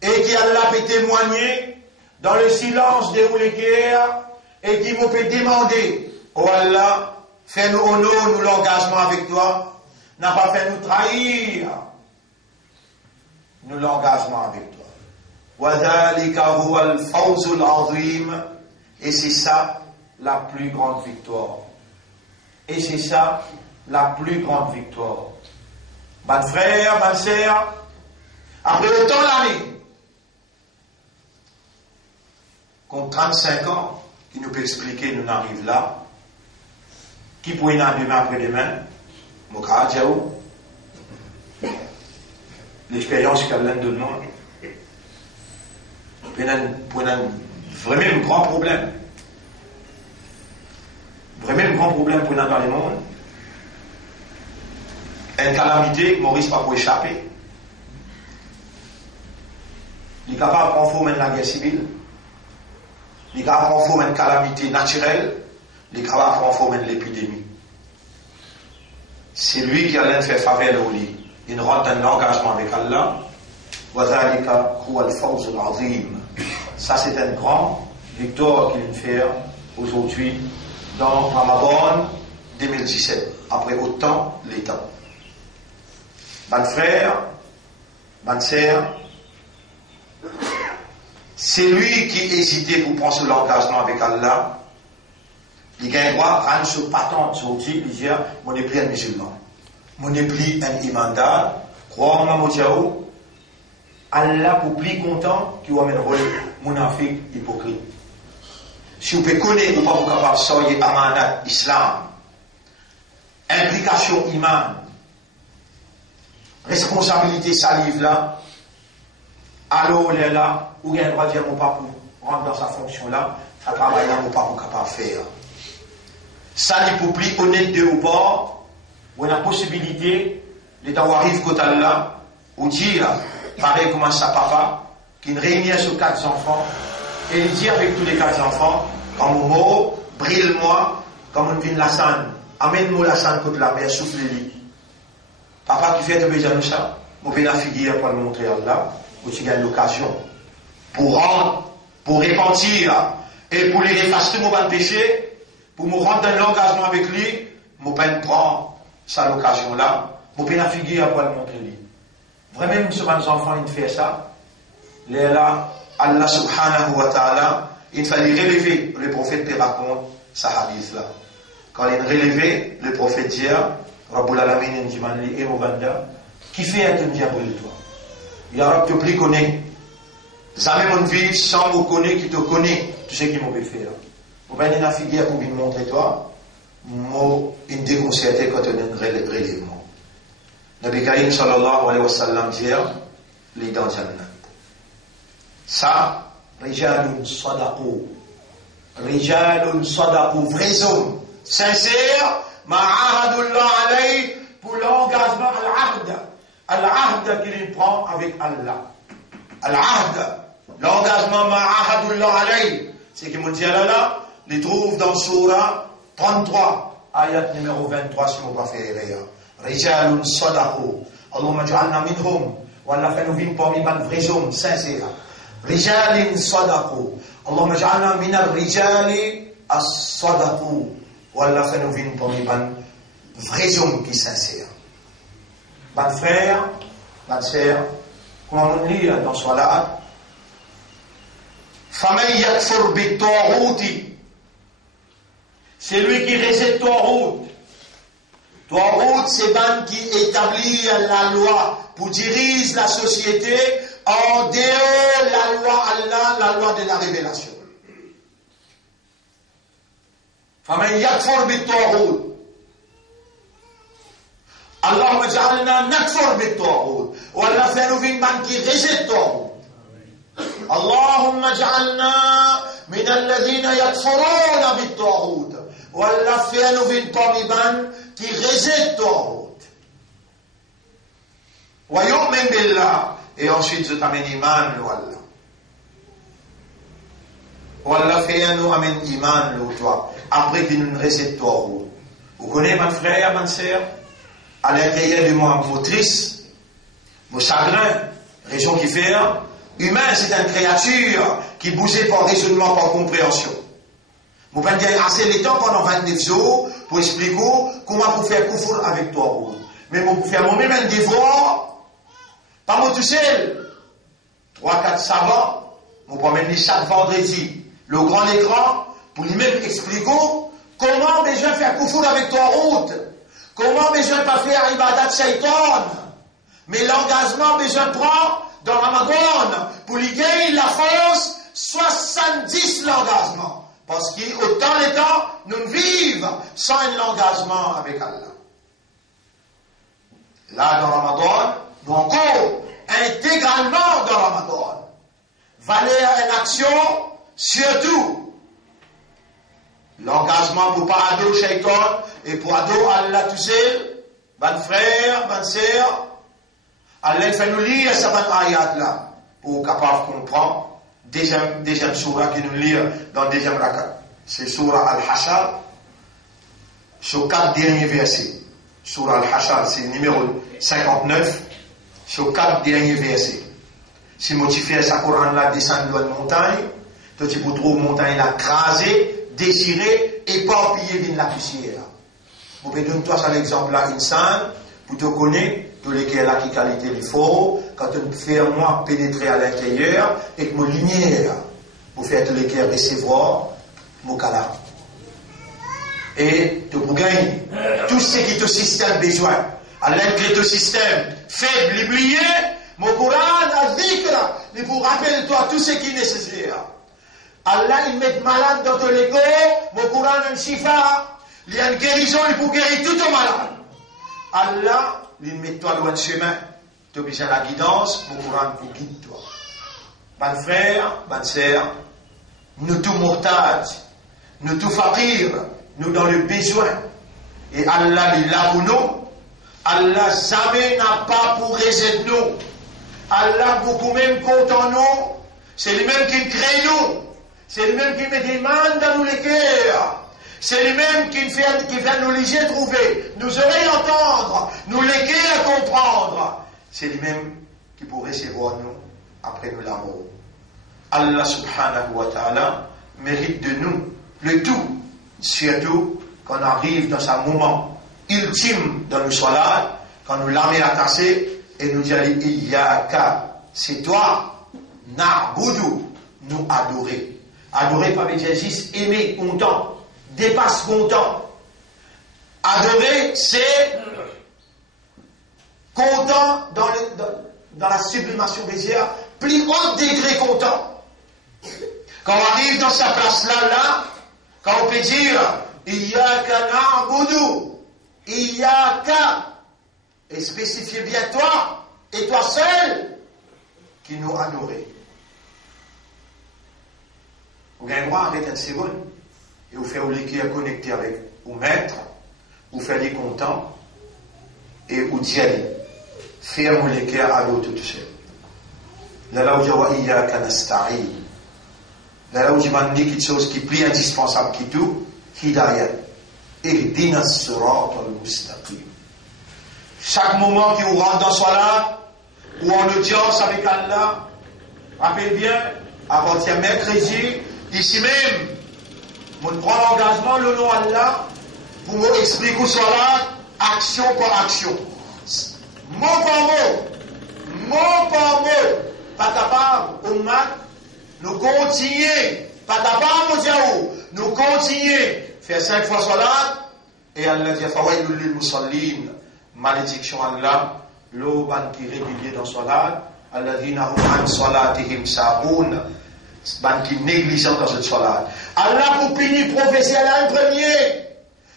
et qui Allah peut témoigner dans le silence des rouléquières et qui vous peut demander oh Allah, fais-nous honneur, nous l'engagement avec toi, n'a pas fait nous trahir, nous l'engagement avec toi. Et c'est ça la plus grande victoire. Et c'est ça la plus grande victoire. Mon frère, ma sœur, après autant d'années, qu'on 35 ans, qui nous peut expliquer, nous arrive là, qui pourrait y aller demain après-demain, l'expérience qu'elle a de nous, pour vraiment un grand problème. Vraiment un grand problème pour nous dans le monde. Une calamité que Maurice pas pour échapper. Il est capable de conformer la guerre civile. Il est capable de conformer une calamité naturelle. Il est capable de conformer l'épidémie. C'est lui qui a fait faveur au lit. Il rentre un engagement avec Allah. Ça c'est une grande victoire qu'il fait aujourd'hui dans Ramadan 2017, après autant les temps. Mon frère, ma sœur, c'est lui qui hésitait pour prendre l'engagement avec Allah. Il a le droit de rendre ce patente aujourd'hui, il dit, mon n'est plus un musulman, mon n'est plus un imandar, crois-moi, mon Diaou, Allah pour plus content qu'il amène mon Afrique hypocrite. Si vous pouvez connaître ou pas vous capable de sortir amanat islam, implication iman, responsabilité salive là, alors là, ou il y a un droit de dire mon pas pour rentrer dans sa fonction là, ça travaille là, mon pas pour capable de faire. Ça, il faut plus honnête de ou pas, ou la possibilité d'avoir arrivé côté là, ou dire, pareil comme ça papa, qui ne réunit sur 4 enfants, et il dit avec tous les 4 enfants, en mot, brille-moi, comme on vient la sanne, amène-moi la sanne contre la mer, souffle-lui. Papa qui fait de besoin de ça, vous pouvez la figure pour le montrer à Allah, où tu gagnes l'occasion, pour rendre, pour répentir, et pour les effacer mon péché, pour me rendre dans l'engagement avec lui, je peux prendre sa occasion là, je peux la figure pour le montrer lui. Vraiment, ce nos enfants, ils font ça. Là, Allah subhanahu wa ta'ala, il fallait relever le prophète qui raconte sa hadith là. quand il relevé, le prophète dit, Rabbul Alamin Njimani et Movanda, qui fait un diable de toi? Il y a un te pris connaît. Jamais mon vie sans vous connaître, qui te connaît, tout ce qui m'a fait faire. Vous venez la figure pour me montrer toi, moi, une déconcerté quand on a un relèvement. Nabi Karim sallallahu alayhi wa sallam dit, les dents jannat. Ça, rijalun sadaqu, vrais hommes, sincères, ma'ahadullah alayhi, pour l'engagement al-ahd qu'il prend avec Allah. Al-ahd, l'engagement ma'ahadullah alayhi, c'est qu'il me dit là, les trouve dans Surah 33, ayat numéro 23, si vous pas fait erreur. Rijalun sadaqu, Allahumma ja'alna minhum, wa Allah fait nous vivre parmi les vrais hommes, sincères. Rijalin sadaqu, Allahumma ja'alna min al-rijali as-sadaqu, wa Allah fait nous vivre parmi les vrais hommes qui sont sincères. Mes frères, mes sœurs, comment on lit dans ce là, Faman yakfur bit-taghouti, c'est lui qui rejette Taghut. Taghut, c'est ban qui établit la loi pour diriger la société en dehors de la loi Allah, la loi de la révélation. Faman yakfur bit-taghut, Allahumma ja'alna nakfur bit-taghut, wa Allah fait nous une ban qui rejette Taghut. Allahumma ja'alna min alladhina yakfuruna bit-taghut, wa Allah fait nous une parmi ban qui rejette Taghut. Wa yu'min billah, et ensuite je t'amène iman le Allah. Wa Allah fait nous amène iman le toi, après qu'il nous rejette Taghut. Vous connaissez mon frère, ma sœur, à l'intérieur de moi, vos tristes, vos chagrins, raison qui fait, humain, c'est une créature qui bougeait par raisonnement, par compréhension. Vous pouvez dire assez les temps pendant 29 jours pour expliquer comment vous faire kufur avec toi. Mais vous pouvez faire moi-même un devoir, pas moi tout seul. 3-4 savants, vous pouvez venir chaque vendredi, le grand écran, pour lui-même expliquer comment besoin faire kufur avec toi route. Comment besoin pas faire ibadat shaitan. Mais l'engagement besoin prend dans Ramadan, pour lui gagner la force, 70 l'engagement. Parce qu'autant les temps, nous vivons sans un engagement avec Allah. Là, dans Ramadan, nous encore, intégralement dans Ramadan, valer une action, surtout, l'engagement pour pas ado shaitan, et pour ado Allah tout seul, bon frère, bonne sœur, Allah fait nous lire cette ayat là pour capable comprendre deuxième surah qui nous lit dans le deuxième rakat. C'est surah Al-Hashr, sur 4 derniers versets. Surah Al-Hashr, c'est le numéro 59, sur 4 derniers versets. Si tu fais ce Coran là descendre dans la montagne, tu peux trouver la montagne là crasée, déchirée, éparpillée dans la poussière. Vous pouvez donner toi ça l'exemple là, insan, pour te connaître. Tous les cas là qui qualité les faux, quand on fait moi pénétrer à l'intérieur et que mon lumière pour faire tous les cas recevoir mon calme. Et tu peux gagner tout ce qui te système besoin. À l'intérieur de système faible, oublié, mon Coran a dhikra, mais pour rappeler toi tout ce qui est nécessaire. Allah il met malade dans tous les corps, mon Coran a un shifa, il y a une guérison, il peut guérir tout le malade. Allah il met toi loin de chemin, tu as besoin de la guidance, mon Coran pour guide toi. Mon frère, ma sœur, nous tous mortals, nous tous faqirs, nous dans le besoin. Et Allah est là pour nous. Allah jamais n'a pas pour rejeter nous. Allah beaucoup même compte en nous. C'est lui-même qui crée nous. C'est lui-même qui met des mains dans nous les cœurs. C'est lui-même qui fait nous les trouver, nous oreilles entendre, nous les cœurs comprendre. C'est lui-même qui pourrait recevoir nous après nous l'amour. Allah subhanahu wa ta'ala mérite de nous le tout, surtout quand on arrive dans un moment ultime dans le salat, quand nous l'avons attaché et nous disons Iyaka, c'est toi, na'budu, nous adorer. Adorer pas veut dire juste aimer, content. Dépasse content. Adorer, c'est content dans la sublimation bézière, plus haut degré content. Quand on arrive dans sa place là, quand on peut dire Iyaka na'budu, Iyaka, et spécifier bien toi, et toi seul, qui nous adorait. Vous avez le droit avec un seconde, et vous faites les qui est connecté avec ou maître, ou faire les contents, et ou diable, faire les qui à l'autre tout seul. Là où je vois Iyaka nasta'in, là où je m'en dis quelque chose qui est plus indispensable que tout, Hidayat, Ihdina as-sirat al-mustaqim. Chaque moment que vous rentrez dans Salat, ou en audience avec Allah, rappelez bien, à partir de mercredi, ici même, on prend l'engagement, le nom Allah, pour vous expliquer Salat, action par action. Mot par mot, pas capable, au mat, nous continuons, pas capable, mon Dieu, nous continuons, faire 5 fois Salat, et Allah dit, fawailul lil musallin, malédiction Allah, l'eau ban qui régulier dans Salat, alladhina hum an salatihim sa'oun, ban qui négligent dans cette Salat. Allah pour punir prophétie, Allah le premier.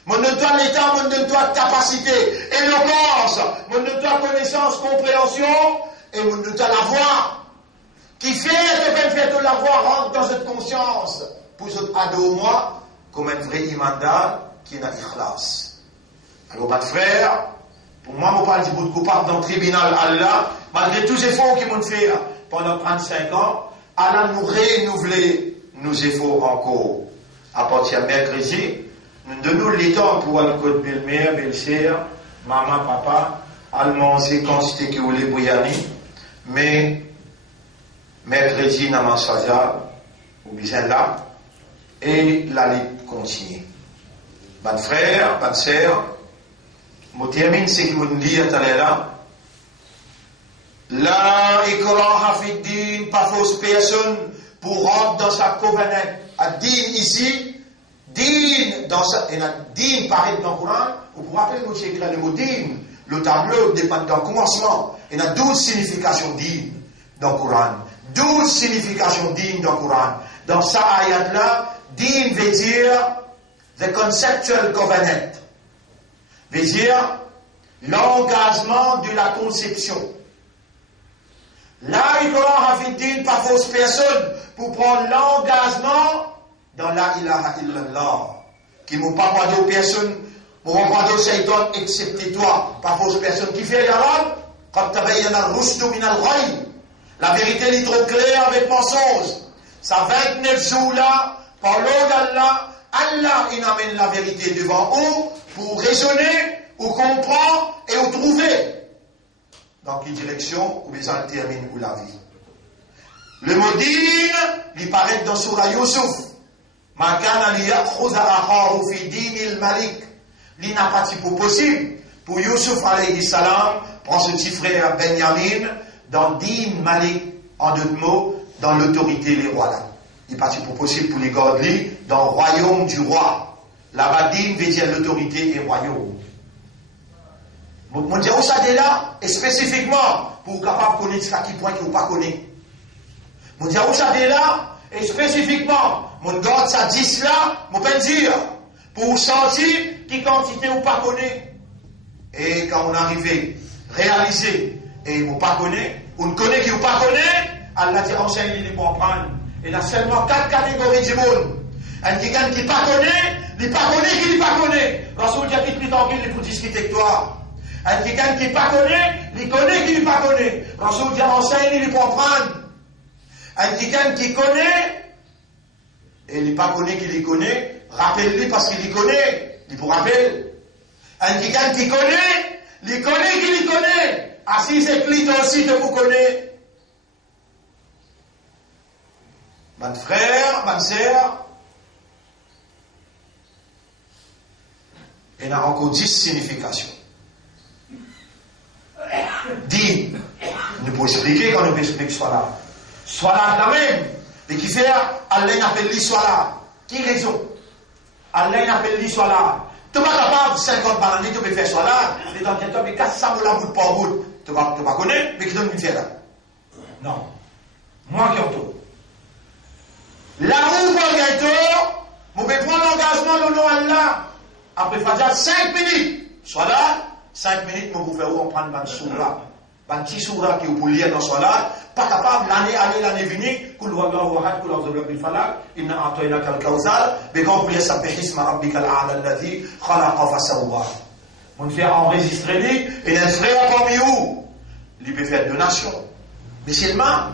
Mon de toi l'état, mon de toi capacité, éloquence, mon de toi connaissance, compréhension, et mon de toi la voix. Qui fait que la voix rentre dans cette conscience, pour cette ado moi, comme un vrai imandal qui n'a ikhlas. Alors, ma frère, pour moi, je parle du bout de coupable dans le tribunal Allah, malgré tous les efforts qu'ils m'ont fait pendant 35 ans, Allah nous renouveler nos efforts encore. À partir de mercredi, nous donnons le temps pour aller côté belle-mère, belle-sœur, maman, papa, allemand, c'est quantité que vous voulez bouillani, mais mercredi, naman saja, ou bien là, et la lutte continue. Mon frère, ma sœur, je termine ce que je dis tout à l'heure. La ikraha fi din, pas fausse personne pour rentrer dans sa covenant. À din ici, din, dans sa, et la din paraît dans le Coran, vous pouvez rappeler que j'ai écrit le mot din, le tableau dépend dans le commencement. Il y a 12 significations din dans le Coran. 12 significations din dans le Coran. Dans sa ayat là, din veut dire the conceptual covenant. Veut dire l'engagement de la conception. Là, il aura dit par fausse personne pour prendre l'engagement dans la ilaha illallah. Qui ne m'ont pas parlé aux personnes, ne m'ont pas parlé aux shaitan, excepté toi, par fausse personne. Qui fait l'arabe? Quand tabayyana al-rushdu min al-ghayb. La vérité est trop claire avec mensonge. Ça 29 jours là, par l'eau d'Allah, Allah il amène la vérité devant eux pour raisonner, ou comprendre et ou trouver. Dans quelle direction, ou bien elle termine ou la vie. Le mot din, il paraît dans Surah Yusuf. Ma kana liyakhudha akhahu fi dinil malik. Il n'a pas de possible pour Yusuf alayhi salam, prend ce petit frère Benjamin dans din malik, en deux mots, dans l'autorité des rois là. Il n'est pas possible pour les godly dans le royaume du roi. La din veut dire l'autorité et royaume. Mon Dieu, où ça est là, et spécifiquement, pour capable de connaître ce qui point que vous pas connaissez. Mon Dieu, où ça est là, et spécifiquement, mon God, ça dit cela, mon peut dire, pour sentir qui quantité vous pas connaissez. Et quand on arrive, réaliser, et vous pas connaissez, on ne connaît qui vous pas connaissez, Allah dit, enseigne les pour apprendre. Et il y a seulement 4 catégories de monde. Un qui gagne qui pas connaît, il pas connaît qui pas connaît. Rasoul dit, qui plus tranquille pour discuter avec toi. Un qui gagne qui pas connaît, il connaît qui pas connaît. Rasoul dit, enseigne, il pour apprendre. Un qui gagne qui connaît, et il pas connaît qui les connaît, rappelle-lui parce qu'il les connaît, il pour rappeler. Un qui gagne qui connaît, il connaît qui les connaît. Assis et clit aussi que vous connaissez. Mon frère, ma sœur, il y a encore 10 significations. 10. Nous pouvons expliquer quand nous expliquons Salat. Salat quand même. Et qui fait, Allah n'appelle lui Salat. Qui raison? Allah n'appelle lui Salat. Tu n'es pas capable, 50 par l'année, tu peux faire ça là, mais dans quel temps, mais casse ça, la bout par bout. Tu ne vas pas connaître, mais qui donne une faire là. Non. Moi qui en tout. Là où pour gâteau, vous pouvez prendre l'engagement de nom Allah. Après, il faut dire 5 minutes. Soit là, 5 minutes, nous pouvons prendre une soura. Une petite soura qui vous lire dans soit là. Pas capable, l'année aller, l'année venir, kul wallahu ahad, kul a'udhu bil falaq, inna a'tainaka al-kawthar, mais quand vous voulez sabbih isma rabbika al-a'la alladhi khalaqa fa sawwa. On fait enregistrer lui, et un frère parmi vous, il peut faire donation. Mais seulement,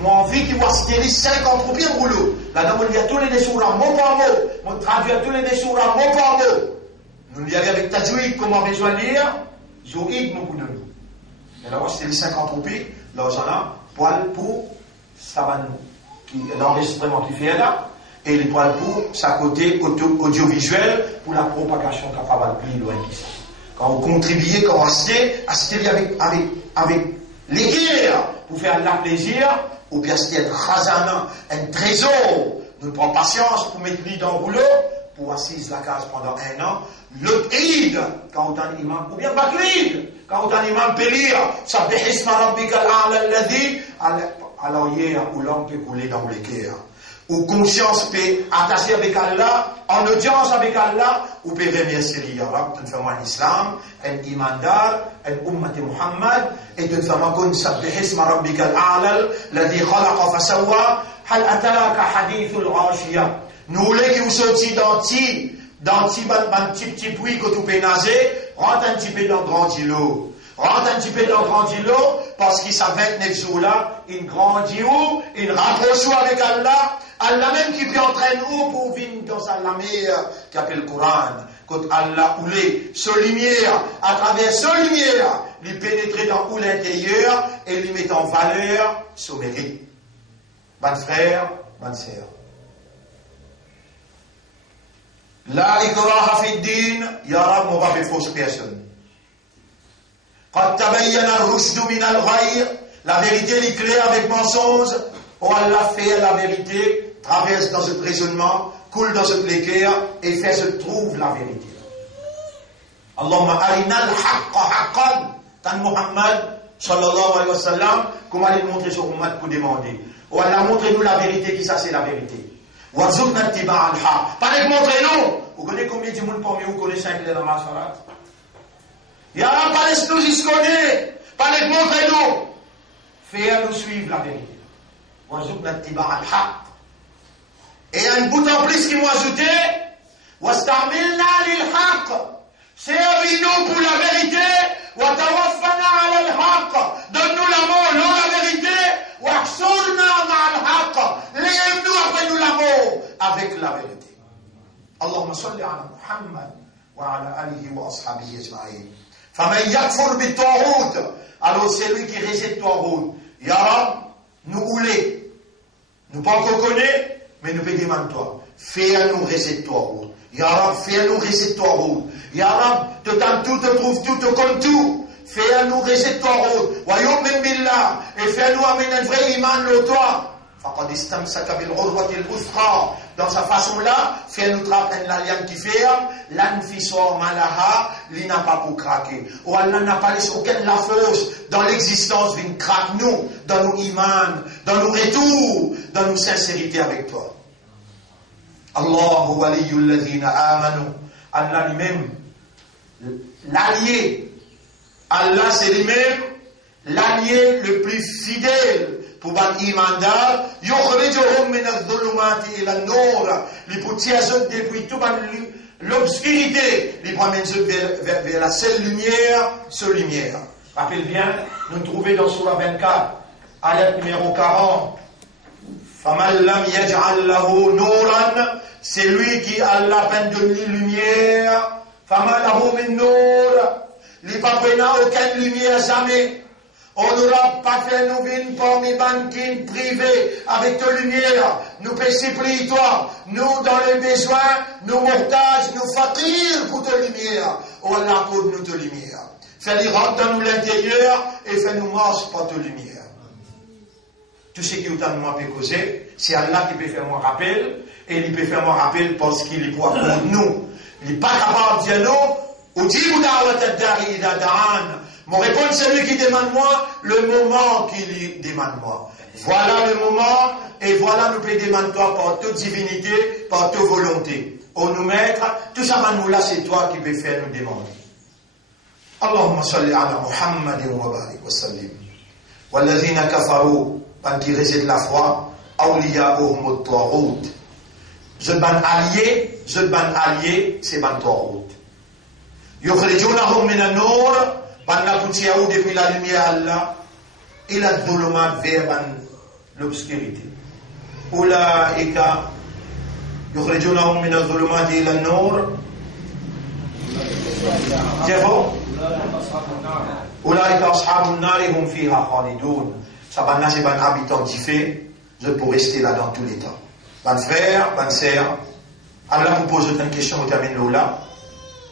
moi envie qu'il voit citer 50 roupies en boulot. Là-dedans, on lui a tous les soura mot par mot, on traduit tous les soura mot par mot. Nous lui avions avec Tajouid, comment besoin de lire, Jouid, mon coup de nous. Et là, c'est les 50 roupies, l'argent là, poil pour Saban, l'enregistrement qui fait là, et les poils pour sa côté audiovisuel pour la propagation capable plus loin qu'ici. Quand vous contribuez, quand vous achetez avec l'équerre pour faire la plaisir, ou bien c'était un khazana, un trésor, nous prenons patience pour mettre lui dans le boulot, pour assise la case pendant 1 an, le Eid, quand on a un imam, ou bien pas l'Eid, quand on a un imam peut lire, sabbih isma rabbika al-a'la alladhi, alors hier, où l'homme peut couler dans l'équerre, où conscience peut attacher avec Allah, en audience avec Allah, ou peut remercier les Arabes, d'une femme en islam, un imandar, un ummat Muhammad, et d'une femme en sabbih isma rabbika al-a'la alladhi khalaqa fa sawwa, hal ataka hadithul ghashiya. Nous voulons que vous sortiez dans petit puits que vous pouvez nager, rentre un petit peu dans le grand îlot. Rentre un petit peu dans le grand îlot, parce qu'il s'avère 29 jours là, il grandit où, il rapproche avec Allah, Allah même qui peut entraîner où pour vivre dans sa lumière, qui appelle le Coran. Quand Allah oulé, ce lumière, à travers ce lumière, lui pénétrer dans l'intérieur et lui mettre en valeur son mérite. Bonne frère, bonne sœur. La ikraha fi din, ya Rab, on va faire fausse personne. Qad tabayyana ar-rushdu min al-ghayr, la vérité est claire avec mensonge, oh Allah fait la vérité, traverse dans ce raisonnement, coule dans ce équerre et fait se trouve la vérité. Allahumma arina al-haqqa haqqan, tan Muhammad sallallahu alayhi wa sallam, comment il montrer sur Muhammad pour demander. Oh Allah, montrez-nous la vérité, qui ça c'est la vérité. Wazukna tiba al-haq. Pas de montrez-nous. Vous connaissez combien de monde parmi vous connaissent 5 clés dans ma salat? Ya Rab, pas laisse-nous y se connaître. Pas de montrez-nous. Fais-nous suivre la vérité. Wazukna tiba al-haq. Et un bout en plus qui m'a ajouté. Wastamilna lil-haq. Servis-nous pour la vérité. Watawaffana al-haq. Donne-nous la mort, non la vérité. Wahsurna ma'al-haq. Lève-nous après nous l'amour avec la vérité. Allahumma salli ala Muhammad wa ala alihi wa ashabihi ajma'in. Faman yakfur bit-taghut. Alors celui qui rejette Taghut. Ya Rab, nous voulons. Nous pas encore connaître, mais nous pouvons demander toi. Fais-nous rejeter Taghut. Ya Rab, fais-nous rejeter Taghut. Ya Rab, te donne tout, te trouve tout, te connaît tout. Fais-nous rejeter Taghut. Wa yu'min billah. Et fais-nous amener un vrai iman le toi. Dans sa façon-là, fait nous trapper l'alliance qui ferme, l'anfisor malaha, il n'a pas pour craquer. Ou Allah n'a pas laissé aucune la force dans l'existence d'une craque nous, dans nos iman, dans nos retours, dans nos sincérités avec toi. Allahu waliyul ladhina amanu. Allah lui-même, l'allié. Allah c'est lui-même l'allié le plus fidèle. Pour ban imandar, yukhrijuhum min adh-dhulumati ila an-nur, li poutia zot depuis tout l'obscurité, li promène zot vers la seule lumière. Rappelle bien, nous trouvons dans Surah 24, ayat numéro 40. Faman lam yaj'al lahu nuran, c'est lui qui a la peine de lumière. Faman lahu min nur, li pas aucune lumière jamais. On n'aura pas fait nous vines parmi banquines privées avec ta lumière. Nous supplie toi. Nous dans les besoins, nous mortages, nous fakirs pour ta lumière. Oh Allah, pour nous ta lumière. Fais-les rentrer dans nous l'intérieur et fais-nous marcher par ta lumière. Tout ce qui est autant de moi peut causer, c'est Allah qui peut faire mon rappel. Et il peut faire mon rappel parce qu'il est pour nous. il n'est pas capable de dire non. Ou dit, mon réponse, celui qui demande moi, le moment qu'il demande moi. Voilà le moment, et voilà nous pouvons demander toi par toute divinité, par toute volonté. Au nous mettre, tout ça, nous là, c'est toi qui peux faire nous demander. Allahumma salli ala Muhammadin wa barik wa sallim. Walladhina kafaru, qui résident la foi, awliya'uhum at-taghut. Je ban allié, c'est ban taghut. Yukhrijunahum min an-nur, ban la poutiaou depuis la lumière Allah, et la dhulumat vers l'obscurité. Ulaika yukhrijunahum min adh-dhulumati ila an-nur. C'est bon? Ulaika ashabun nar hum fiha khalidun. Ça ban c'est ban habitant qui fait, je peux rester là dans tous les temps. Ban frère, ban sœur, Allah vous pose une question, vous terminez là.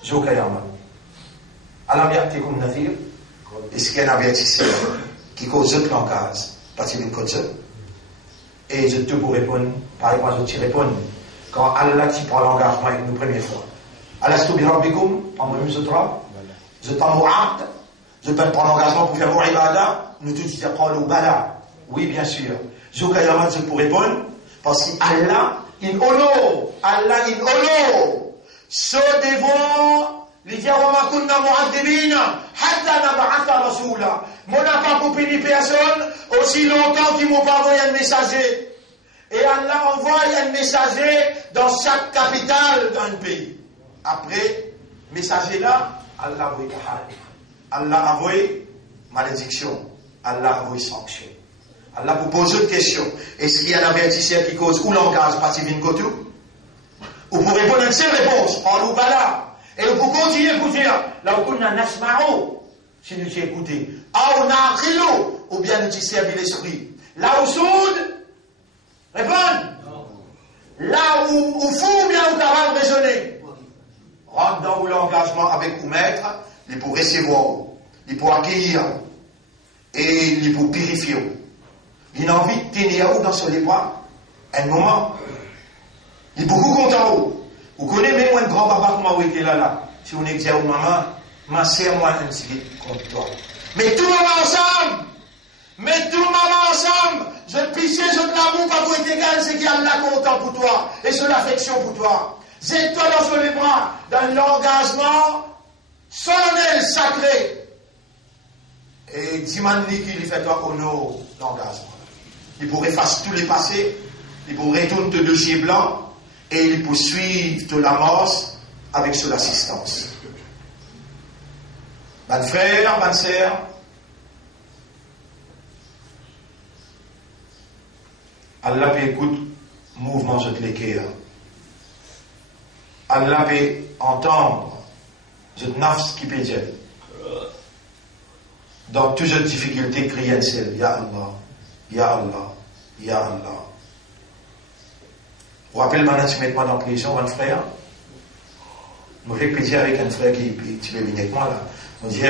Jokayama. Allah ya'tikum nadhir. Est-ce qu'il y a un avertisseur qui cause autre langage, parce qu'il cause ça? Et je te pour répondre, par exemple, je te réponds, quand Allah qui prend l'engagement avec nous première fois. Allah se trouve bien en même temps, je t'en mou'abd, je peux prendre l'engagement pour faire mon ibada, nous tous disons, prends le bala. Oui, bien sûr. Jokayama, je pour répondre, parce qu'Allah, il honore, ce devant, il dit, wa ma kunna mu'addibina, hatta nab'atha rasula. Mon n'a pas pour punir personne, aussi longtemps qu'ils m'ont pas envoyé un messager. Et Allah envoie un messager dans chaque capitale d'un pays. Après, messager là, Allah a envoyé Allah a envoyé malédiction. Allah a envoyé sanction. Allah vous pose une question. Est-ce qu'il y a un avertisseur qui cause ou langage pativine kotu? Ou pour répondre à une seule réponse, en bala. Et vous continuez à écouter. Là, on a nasma'o, si nous t'y écoutez. Ou bien nous t'y servi l'esprit. Là où soude, répondez. Là où fou, ou bien où capable de raisonner. Rentre dans l'engagement avec vous maître, il pour recevoir, il pour accueillir, et il pour purifier. Il a envie de tenir dans son bras un moment. Il est beaucoup content. Vous connaissez même un grand papa qui m'a été là. Si on est dit à maman, ma sœur, moi, un petit contre toi. Mais tout le monde ensemble. Je te pisse, je te l'amour, pas pour être égal, c'est qu'il y a de la content pour toi. Et sur l'affection pour toi. C'est toi dans son bras, dans l'engagement solennel, sacré. Et dis-moi-lui qu'il fait toi honneur l'engagement. Il pourrait effacer tous les passés, il pourrait retourner le dossier blanc, et il poursuit de l'amorce avec son assistance. Bonne frère, bonne sœur, Allah peut écouter mouvement de l'équerre. Allah peut entendre de nafs qui peut dire. Dans toutes les difficultés, crier un seul, Ya Allah, Ya Allah, Ya Allah. Vous rappelez maintenant, tu mets moi dans la prison, un frère. Je vais dire avec un frère qui veut venir avec moi là. On dit,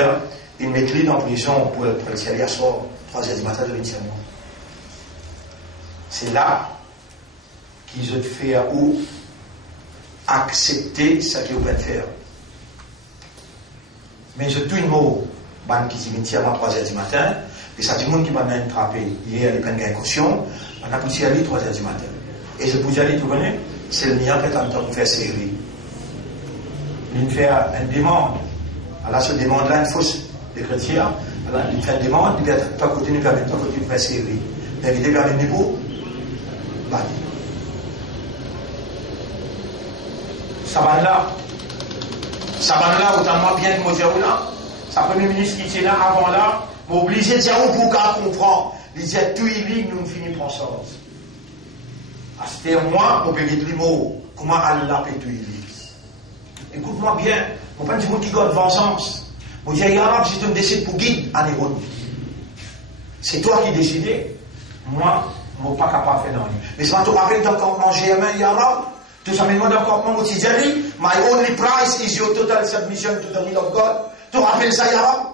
il met lui dans la prison pour le aller à soir, 3h du matin de 21 mois. C'est là qu'ils ont fait à où accepter ce qu'ils veulent faire. Mais je tout une mot, qui dit à 3h du matin, et ça, tout le monde qui m'a attrapé hier, il prend une caution, on a poussé à lui 3h du matin. Et je vous allez tout connaître, c'est le mien qui est en train de faire série. Il fait une demande. Alors, cette demande-là, une fausse des chrétiens. Alors, il fait une demande, il ne peut pas continuer de faire série. Mais il permet de niveau, bah. Ça va là, autant moi bien que moi dire là, sa premier ministre qui était là avant là, m'a obligé de dire pour qu'on comprend. Il disait tout il nous finit par ça. C'était moi, on peut dire plus mot. Comment Allah peut tout il écoute-moi bien, on ne peut pas dire qui garde vengeance. On dit, Yarab, si tu me décides pour guide, en héros. C'est toi qui décidais. Moi, je ne suis pas capable de faire dans lui. Mais ça te rappelle d'encore manger à main, Yarab. Tout ça, mais moi, d'encore mon quotidien, my only price is your total submission to the will of God. Tu rappelles ça, Yarab?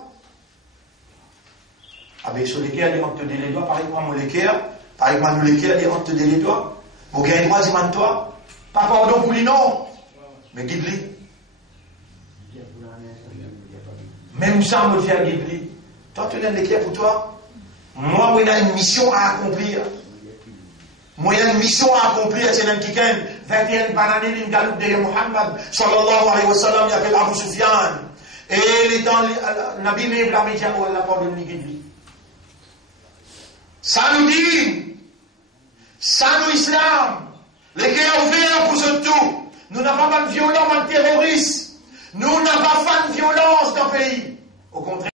Avec ce l'équerre, il rentre te les doigts, par exemple, mon l'équerre, par exemple, mon l'équerre, il rentre te les doigts. Vous gagnez droit, dis-moi toi. Pas pardon pour lui, non. Mais guide-lui. Même ça, moi, j'ai à Bibli. Toi, tu l'as l'éclair pour toi. Moi, il y a une mission à accomplir. Moi, il y a une mission à accomplir. C'est un kiken. 21 bananes, une galoupe de Muhammad, sallallahu alayhi wa sallam, il appelle Abu Sufyan. Et les temps, Nabi Meb, la média, où elle a pas de vie. Ça nous dit, ça nous islam. Les guerres ouvertes pour ce tout. Nous n'avons pas de violence, pas de terroristes. Nous n'avons pas de violence dans le pays. Au contraire.